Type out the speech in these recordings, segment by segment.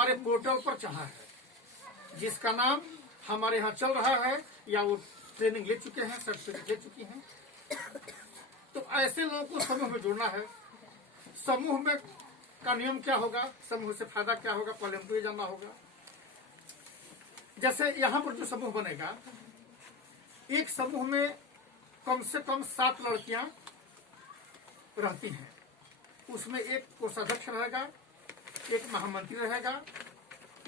हमारे पोर्टल पर चढ़ा है, जिसका नाम हमारे यहाँ चल रहा है या वो ट्रेनिंग ले चुके हैं, सर्टिफिकेट ले चुकी हैं। तो ऐसे लोगों को समूह में जोड़ना है। समूह में का नियम क्या होगा, समूह से फायदा क्या होगा, पहले हमको ये जानना होगा। जैसे यहाँ पर जो समूह बनेगा, एक समूह में कम से कम 7 लड़कियां रहती हैं। उसमें एक कोषाध्यक्ष रहेगा, एक महामंत्री रहेगा,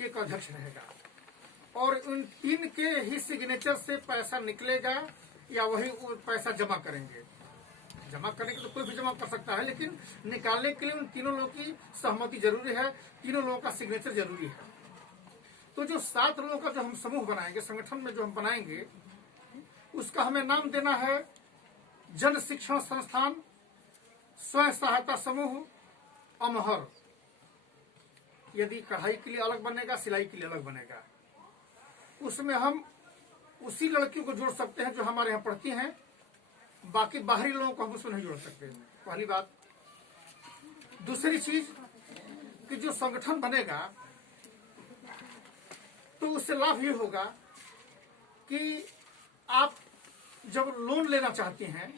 एक अध्यक्ष रहेगा, और उन 3 के ही सिग्नेचर से पैसा निकलेगा या वही पैसा जमा करेंगे। जमा करने के तो कोई भी जमा कर सकता है, लेकिन निकालने के लिए उन तीनों लोगों की सहमति जरूरी है, तीनों लोगों का सिग्नेचर जरूरी है। तो जो 7 लोगों का जो हम समूह बनाएंगे, संगठन में जो हम बनाएंगे, उसका हमें नाम देना है जन शिक्षण संस्थान स्वयं सहायता समूह अमहर। यदि कढ़ाई के लिए अलग बनेगा, सिलाई के लिए अलग बनेगा। उसमें हम उसी लड़कियों को जोड़ सकते हैं जो हमारे यहाँ पढ़ती हैं, बाकी बाहरी लोगों को हम उसमें नहीं जोड़ सकते। पहली बात। दूसरी चीज कि जो संगठन बनेगा तो उससे लाभ ये होगा कि आप जब लोन लेना चाहती हैं,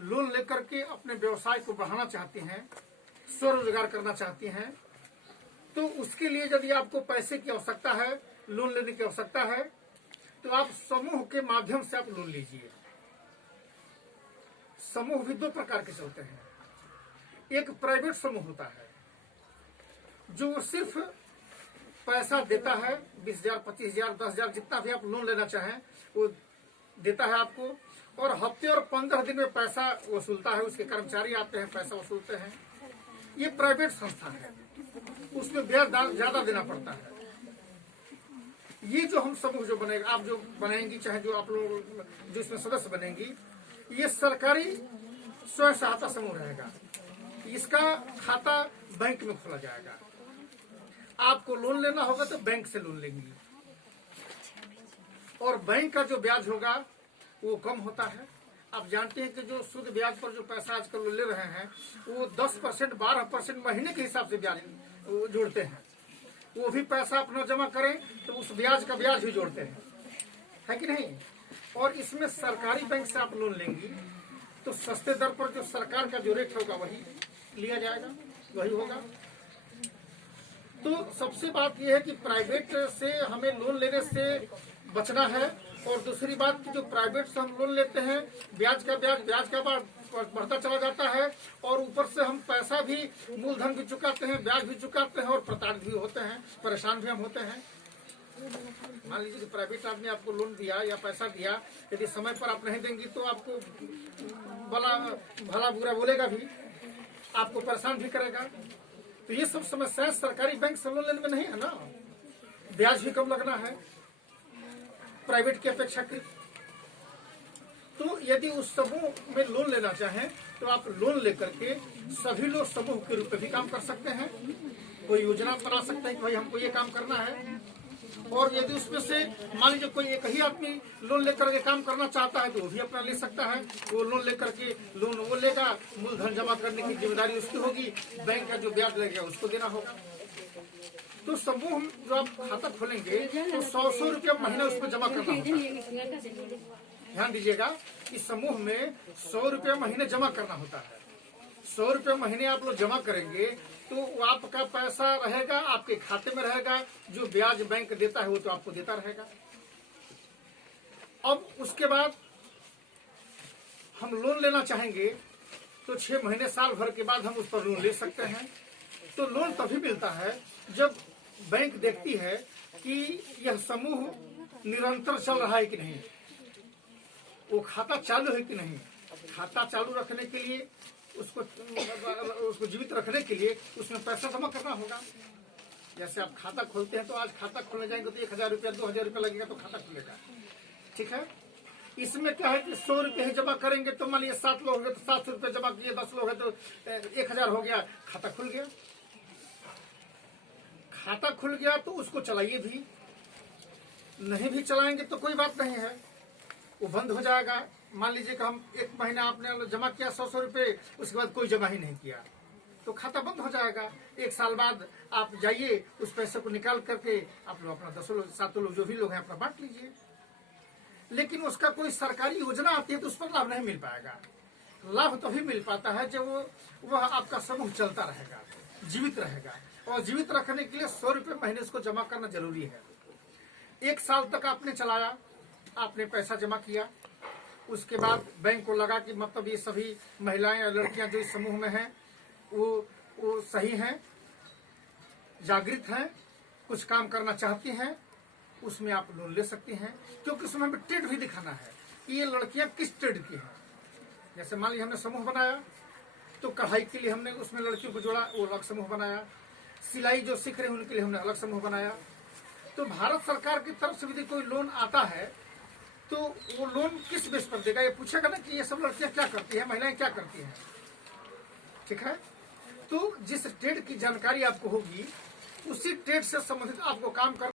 लोन लेकर के अपने व्यवसाय को बढ़ाना चाहती हैं, स्वरोजगार करना चाहती हैं, तो उसके लिए यदि आपको पैसे की आवश्यकता है, लोन लेने की आवश्यकता है, तो आप समूह के माध्यम से आप लोन लीजिए। समूह भी 2 प्रकार के चलते हैं। एक प्राइवेट समूह होता है जो सिर्फ पैसा देता है, 20,000, 25,000, 10,000, जितना भी आप लोन लेना चाहें वो देता है आपको, और हफ्ते और 15 दिन में पैसा वसूलता है। उसके कर्मचारी आते हैं, पैसा वसूलते हैं। ये प्राइवेट संस्था है, उसमें ब्याज ज्यादा देना पड़ता है। ये जो हम समूह जो बनेगा, आप जो बनाएंगी, चाहे जो आप लोग जो इसमें सदस्य बनेंगी, ये सरकारी स्वयं सहायता समूह रहेगा। इसका खाता बैंक में खोला जाएगा। आपको लोन लेना होगा तो बैंक से लोन लेंगी, और बैंक का जो ब्याज होगा वो कम होता है। आप जानते हैं कि जो शुद्ध ब्याज पर जो पैसा आजकल ले रहे हैं वो 10%, 12% महीने के हिसाब से ब्याज जोड़ते हैं। वो भी पैसा अपना जमा करें तो उस ब्याज का ब्याज भी जोड़ते हैं, है कि नहीं। और इसमें सरकारी बैंक से आप लोन लेंगी तो सस्ते दर पर जो सरकार का जो रेट होगा वही लिया जाएगा, वही होगा। तो सबसे बात यह है कि प्राइवेट से हमें लोन लेने से बचना है। और दूसरी बात कि जो प्राइवेट से हम लोन लेते हैं, ब्याज का बढ़ता चला जाता है, और ऊपर से हम पैसा भी, मूलधन भी चुकाते हैं, ब्याज भी चुकाते हैं, और प्रताड़ित भी होते हैं, परेशान भी हम होते हैं। मान लीजिए कि प्राइवेट आदमी आपको लोन दिया या पैसा दिया, यदि समय पर आप नहीं देंगी तो आपको भला बुरा बोलेगा भी, आपको परेशान भी करेगा। तो ये सब समस्याएं सरकारी बैंक से लोन लेने में नहीं है ना। ब्याज भी कम लगना है प्राइवेट की अपेक्षाकृत। तो यदि उस समूह में लोन लेना चाहें तो आप लोन लेकर के सभी लोग समूह के रूप में भी काम कर सकते हैं। कोई योजना बना सकते हैं कि भाई हमको ये काम करना है। और यदि उसमें से मान लीजिए कोई एक ही आदमी लोन लेकर के काम करना चाहता है तो वो भी अपना ले सकता है। वो लोन लेकर के लोन वो लेगा, मूलधन जमा करने की जिम्मेदारी उसकी होगी, बैंक का जो ब्याज लगेगा उसको देना होगा। तो समूह जो आप खाता खोलेंगे तो 100 रुपया महीना उसमें जमा करना होता है। ध्यान दीजिएगा कि समूह में 100 रुपया महीने जमा करना होता है। 100 रुपये महीने आप लोग जमा करेंगे तो आपका पैसा रहेगा, आपके खाते में रहेगा। जो ब्याज बैंक देता है वो तो आपको देता रहेगा। अब उसके बाद हम लोन लेना चाहेंगे तो 6 महीने, साल भर के बाद हम उस पर लोन ले सकते हैं। तो लोन तभी मिलता है जब बैंक देखती है कि यह समूह निरंतर चल रहा है कि नहीं, वो खाता चालू है कि नहीं। खाता चालू रखने के लिए उसको जीवित रखने के लिए उसमें पैसा जमा करना होगा। जैसे आप खाता खोलते हैं तो आज खाता खोलने जाएंगे तो 1,000 रुपया 2,000 रुपया लगेगा तो खाता खुलेगा, ठीक है। इसमें क्या है कि 100 रुपये ही जमा करेंगे तो मान लीजिए 7 लोग हैं तो 700 रुपये जमा किए, 10 लोग हैं तो 1,000 हो गया, खाता खुल गया। खाता खुल गया तो उसको चलाइए भी, नहीं भी चलाएंगे तो कोई बात नहीं है, वो बंद हो जाएगा। मान लीजिए कि हम 1 महीना आपने जमा किया 100 रुपये, उसके बाद कोई जमा ही नहीं किया तो खाता बंद हो जाएगा। 1 साल बाद आप जाइए, उस पैसे को निकाल करके आप लोग अपना 10 लोग 7 लोग जो भी लोग हैं अपना बांट लीजिए। लेकिन उसका कोई सरकारी योजना आती है तो उस पर लाभ नहीं मिल पाएगा। लाभ तभी मिल पाता है जब वह आपका समूह चलता रहेगा, जीवित रहेगा। और जीवित रखने के लिए 100 रुपये महीने उसको जमा करना जरूरी है। 1 साल तक आपने चलाया, आपने पैसा जमा किया, उसके बाद बैंक को लगा कि मतलब ये सभी महिलाएं और लड़कियां जो इस समूह में हैं वो सही हैं, जागृत हैं, कुछ काम करना चाहती हैं, उसमें आप लोन ले सकती हैं। क्योंकि उसमें हमें ट्रेड भी दिखाना है कि ये लड़कियां किस ट्रेड की हैं। जैसे मान लीजिए हमने समूह बनाया तो कढ़ाई के लिए हमने उसमें लड़कियों को जोड़ा, वो अलग समूह बनाया। सिलाई जो सीख रहे हैं उनके लिए हमने अलग समूह बनाया। तो भारत सरकार की तरफ से यदि कोई लोन आता है तो वो लोन किस बेस पर देगा, ये पूछेगा ना कि ये सब लड़कियां क्या करती हैं, महिलाएं क्या करती हैं। ठीक है, तो जिस ट्रेड की जानकारी आपको होगी उसी ट्रेड से संबंधित आपको काम कर